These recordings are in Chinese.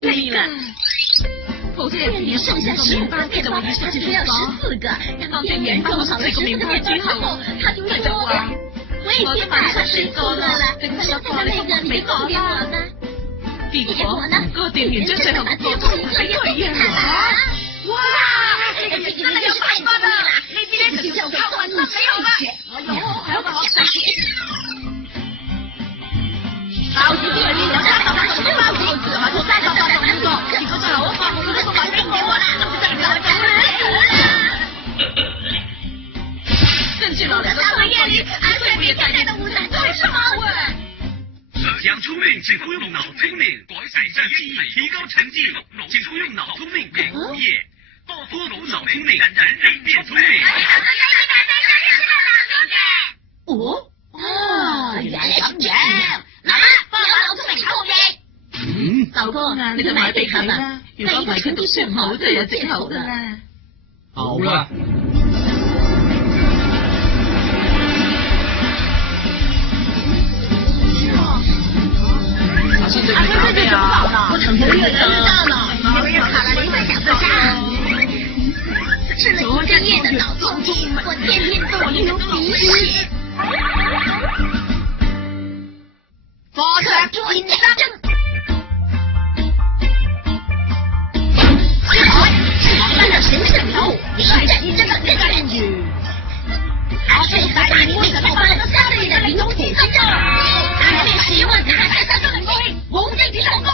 对了，否则也剩下15个面包，他只需要14个。当店员装好了10个面之后，他就说：“我已经买了10个了，剩下那个你送给我吧。”結果呢？個店員將最後個送俾佢啊！哇！你真係要快過啦！呢啲咧就叫做靠運氣好啦。哎呦，係一個學生。包子邊有3個包子，買咗3個包5個，結果最後一個佢都送埋俾我啦，真係我甚至老兩個作業裡，安睡眠帶來的午餐都是貓啊！想聰明，請服用腦聰明，改善記憶，提高成績。請服用腦聰明美午夜，多補腦聰明，人人變聰明。哦，原來咁樣。嗱，幫我把腦聰明炒嘢。豆哥啊，你就買俾佢啦。如果唔係佢讀書唔好，就有藉口㗎啦。好啦。现在准备啊！我整天就知道了，有人卡了000想自杀。吃了1个月的脑聪明，我天天都流鼻血。发射紧张症。是我们的神圣任务，你认真的这个任务。他是在大林那个爆发了3个月的领土体征，他面试问题还在正规。无敌的成功，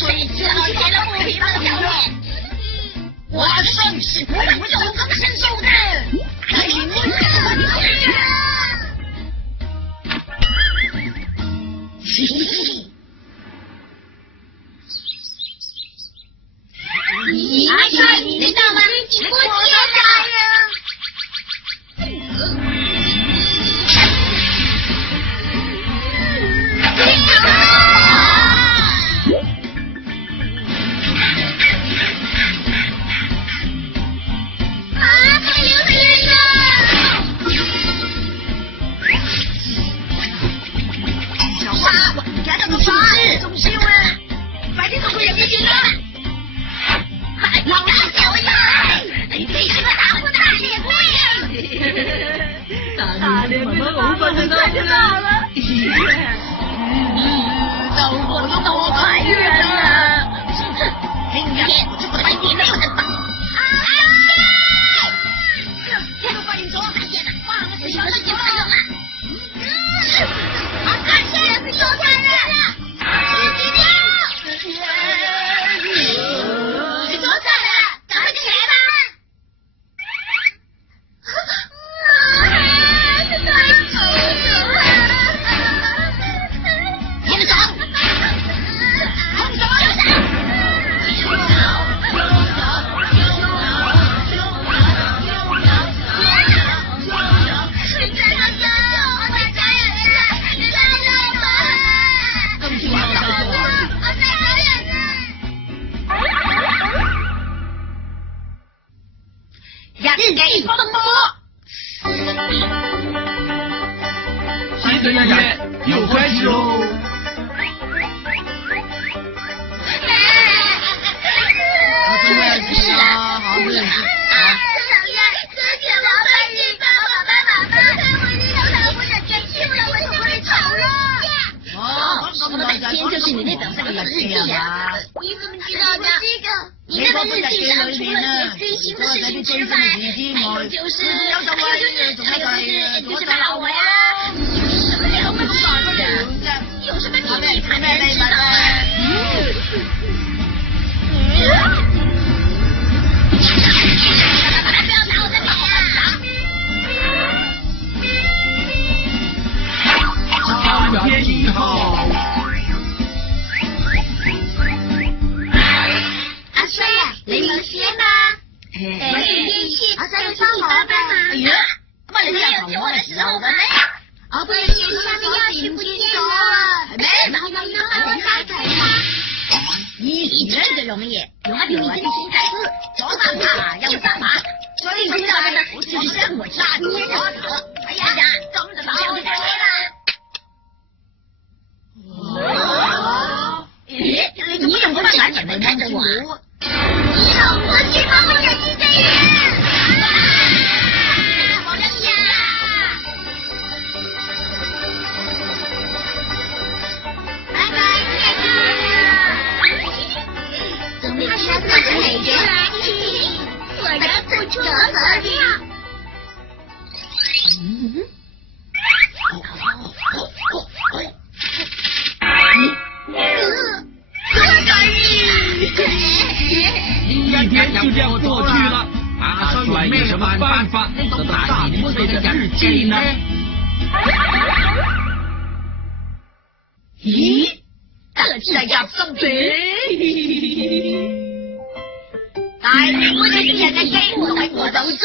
所以只好写了不匹的小面。我算是不用更伸手的，带领我你阿帅，你知道吗？我见大人。们看着我，以后我去帮我忍一个月。好人呀！拜拜，总比他自己美着。果然不出我所料。一天就这样过去了，阿帅有什么办法能打击你们的日记呢？咦，大家心者，大明我哋啲人嘅機會喺我手中。